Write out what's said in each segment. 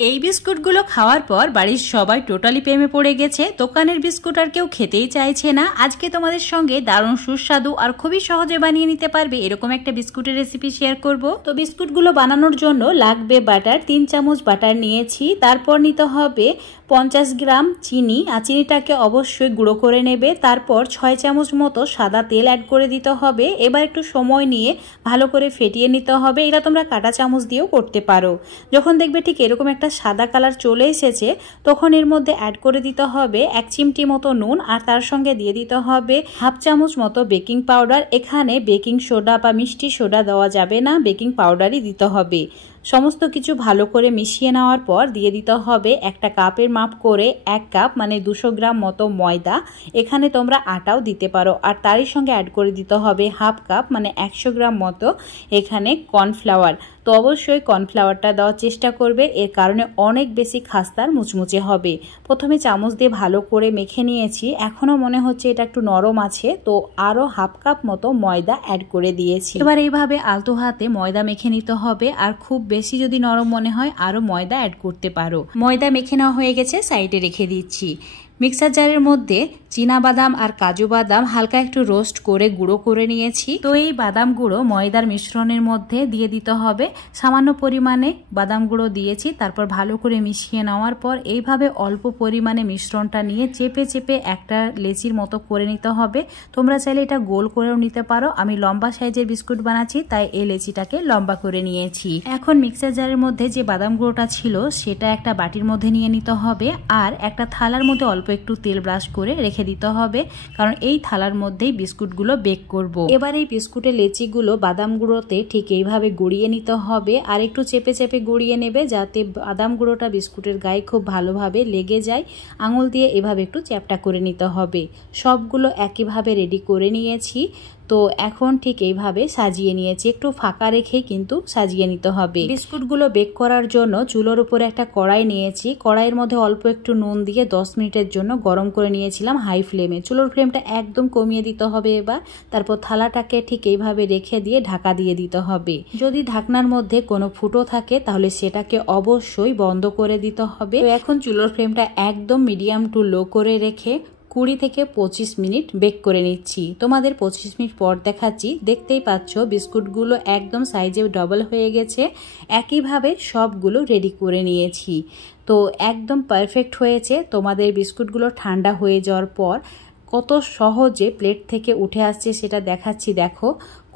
এই বিস্কুটগুলো খাওয়ার পর বাড়ির সবাই টোটালি প্রেমে পড়ে গেছে। দোকানের বিস্কুট আর কেউ খেতেই চাইছে না। আজকে তোমাদের সঙ্গে দারুণ সুস্বাদু আর খুবই সহজে বানিয়ে নিতে পারবে এরকম একটা বিস্কুটের রেসিপি শেয়ার করব। তো বিস্কুটগুলো বানানোর জন্য লাগবে বাটার, 3 চামচ বাটার নিয়েছি। তারপর নিতে হবে 50 গ্রাম চিনি, আর চিনিটাকে অবশ্যই গুঁড়ো করে নেবে। তারপর 6 চামচ মতো সাদা তেল অ্যাড করে দিতে হবে। এবার একটু সময় নিয়ে ভালো করে ফেটিয়ে নিতে হবে। এটা তোমরা কাঁটা চামচ দিয়েও করতে পারো। যখন দেখবে ঠিক এরকম একটা সাদা কালার চলে এসেছে, তখন এর মধ্যে অ্যাড করে দিতে হবে 1 চিমটি মতো নুন, আর তার সঙ্গে দিয়ে দিতে হবে হাফ চামচ মতো বেকিং পাউডার। এখানে বেকিং সোডা বা মিষ্টি সোডা দেওয়া যাবে না, বেকিং পাউডারই দিতে হবে। সমস্ত কিছু ভালো করে মিশিয়ে নেওয়ার পর দিয়ে দিতে হবে একটা কাপের মাপ করে 1 কাপ মানে 200 গ্রাম মতো ময়দা। এখানে তোমরা আটাও দিতে পারো। আর তারই সঙ্গে অ্যাড করে দিতে হবে হাফ কাপ মানে 100 গ্রাম মতো এখানে কর্নফ্লাওয়ার। তো অবশ্যই কর্নফ্লাওয়ারটা দেওয়ার চেষ্টা করবে, এর কারণে অনেক বেশি খাস্তার মুচমুচে হবে। প্রথমে চামচ দিয়ে ভালো করে মেখে নিয়েছি, এখনও মনে হচ্ছে এটা একটু নরম আছে, তো আরও হাফ কাপ মতো ময়দা অ্যাড করে দিয়েছি। এবার এইভাবে আলতো হাতে ময়দা মেখে নিতে হবে, আর খুব বেশি যদি নরম মনে হয় আরও ময়দা অ্যাড করতে পারো। ময়দা মেখে নেওয়া হয়ে গেছে, সাইডে রেখে দিচ্ছি। মিক্সার জারের মধ্যে চীনা বাদাম আর কাজু বাদাম হালকা একটু রোস্ট করে গুঁড়ো করে নিয়েছি। তো এই বাদাম গুঁড়ো ময়দার মিশ্রণের মধ্যে দিয়ে দিতে হবে। সামান্য পরিমাণে বাদাম গুঁড়ো দিয়েছি, তারপর ভালো করে মিশিয়ে নেওয়ার পর এইভাবে অল্প পরিমাণে মিশ্রণটা নিয়ে চেপে চেপে একটা লেচির মতো করে নিতে হবে। তোমরা চাইলে এটা গোল করেও নিতে পারো। আমি লম্বা সাইজের বিস্কুট বানাচ্ছি, তাই এই লেচিটাকে লম্বা করে নিয়েছি। এখন মিক্সার জারের মধ্যে যে বাদাম গুঁড়োটা ছিল সেটা একটা বাটির মধ্যে নিয়ে নিতে হবে, আর একটা থালার মধ্যে অল্প একটু তেল ব্রাশ করে রেখে দিতে হবে, কারণ এই থালার মধ্যেই বিস্কুটগুলো বেক করব। এবার এই বিস্কুটের লেচিগুলো বাদাম গুঁড়োতে ঠিক এইভাবে গড়িয়ে নিতে হবে, আর একটু চেপে চেপে গড়িয়ে নেবে যাতে বাদাম গুঁড়োটা বিস্কুটের গায়ে খুব ভালোভাবে লেগে যায়। আঙুল দিয়ে এভাবে একটু চ্যাপটা করে নিতে হবে। সবগুলো একইভাবে রেডি করে নিয়েছি। তো এখন ঠিক এইভাবে সাজিয়ে নিয়েছি, একটু ফাঁকা রেখেই কিন্তু সাজিয়ে নিতে হবে। বিস্কুটগুলো বেক করার জন্য চুলোর উপরে একটা কড়াই নিয়েছি। কড়াইয়ের মধ্যে অল্প একটু নুন দিয়ে 10 মিনিটের জন্য গরম করে নিয়েছিলাম হাই ফ্লেমে। চুলোর ফ্লেমটা একদম কমিয়ে দিতে হবে এবার। তারপর থালাটাকে ঠিক এইভাবে রেখে দিয়ে ঢাকা দিয়ে দিতে হবে। যদি ঢাকনার মধ্যে কোনো ফুটো থাকে তাহলে সেটাকে অবশ্যই বন্ধ করে দিতে হবে। তো এখন চুলোর ফ্লেমটা একদম মিডিয়াম টু লো করে রেখে 20 থেকে 25 মিনিট বেক করে নিচ্ছি। তোমাদের 25 মিনিট পর দেখাচ্ছি। দেখতেই পাচ্ছ বিস্কুটগুলো একদম সাইজে ডবল হয়ে গেছে। একইভাবে সবগুলো রেডি করে নিয়েছি। তো একদম পারফেক্ট হয়েছে। তোমাদের বিস্কুটগুলো ঠান্ডা হয়ে যাওয়ার পর কত সহজে প্লেট থেকে উঠে আসছে সেটা দেখাচ্ছি। দেখো,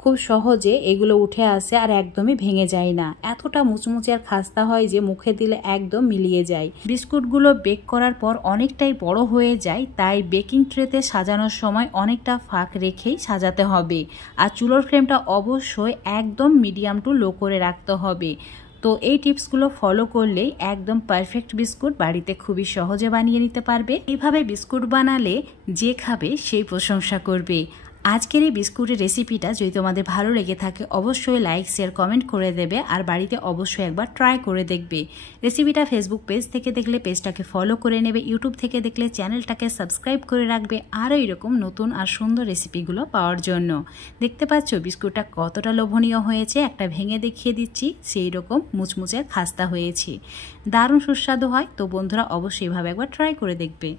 খুব সহজে এগুলো উঠে আসে আর একদমই ভেঙে যায় না। এতটা মুচমুচে আর খাস্তা হয় যে মুখে দিলে একদম মিলিয়ে যায়। বিস্কুটগুলো বেক করার পর অনেকটাই বড় হয়ে যায়, তাই বেকিং ট্রেতে সাজানোর সময় অনেকটা ফাঁক রেখেই সাজাতে হবে। আর চুলোর ফ্লেমটা অবশ্যই একদম মিডিয়াম টু লো করে রাখতে হবে। তো এই টিপসগুলো ফলো করলেই একদম পারফেক্ট বিস্কুট বাড়িতে খুবই সহজে বানিয়ে নিতে পারবে। এইভাবে বিস্কুট বানালে যে খাবে সেই প্রশংসা করবে। আজকের এই বিস্কুটের রেসিপিটা যদি তোমাদের ভালো লেগে থাকে অবশ্যই লাইক, শেয়ার, কমেন্ট করে দেবে, আর বাড়িতে অবশ্যই একবার ট্রাই করে দেখবে। রেসিপিটা ফেসবুক পেজ থেকে দেখলে পেজটাকে ফলো করে নেবে, ইউটিউব থেকে দেখলে চ্যানেলটাকে সাবস্ক্রাইব করে রাখবে আরও এরকম নতুন আর সুন্দর রেসিপিগুলো পাওয়ার জন্য। দেখতে পাচ্ছ বিস্কুটটা কতটা লোভনীয় হয়েছে, একটা ভেঙে দেখিয়ে দিচ্ছি, সেই রকম মুচমুচে খাস্তা হয়েছে। দারুণ সুস্বাদু হয়। তো বন্ধুরা অবশ্যই এভাবে একবার ট্রাই করে দেখবে।